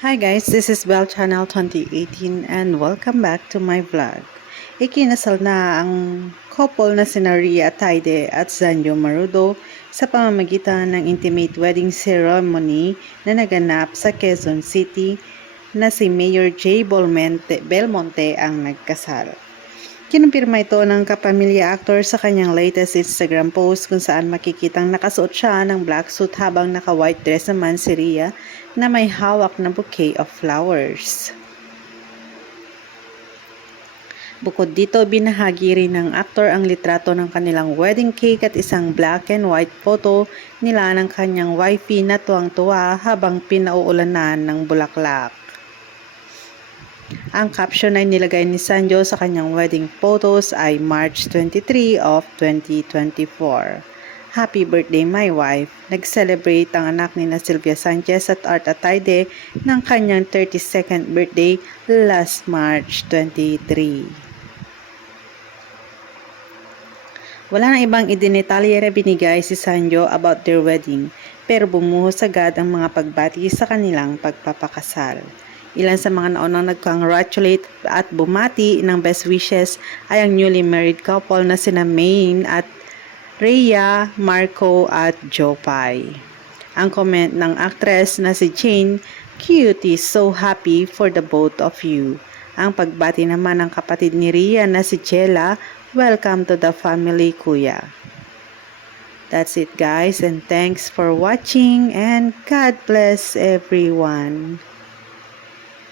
Hi guys, this is Bell Channel 2018 and welcome back to my vlog. Ikinasal na ang couple na sina Ria Taide at Zanjo Marudo sa pamamagitan ng intimate wedding ceremony na naganap sa Quezon City na si Mayor J. Belmonte, Belmonte ang nagkasal. Kinumpirma ito ng kapamilya actor sa kanyang latest Instagram post kung saan makikitang nakasuot siya ng black suit habang naka-white dress naman si Ria na may hawak na bouquet of flowers. Bukod dito, binahagi rin ng aktor ang litrato ng kanilang wedding cake at isang black and white photo nila ng kanyang wifey na tuwang-tuwa habang pinauulanan ng bulaklak. Ang caption ay nilagay ni Sanjo sa kanyang wedding photos ay March 23 of 2024. Happy birthday my wife. Nag-celebrate ang anak ni na Sylvia Sanchez at Art Atayde ng kanyang 32nd birthday last March 23. Wala nang ibang idinetalye na binigay si Sanjo about their wedding pero bumuhos agad ang mga pagbati sa kanilang pagpapakasal. Ilan sa mga naunang nag-congratulate at bumati ng best wishes ay ang newly married couple na sina Maine at Rhea, Marco at Jopay. Ang comment ng actress na si Jane, Cute is so happy for the both of you. Ang pagbati naman ng kapatid ni Rhea na si Jella, welcome to the family kuya. That's it guys and thanks for watching and God bless everyone.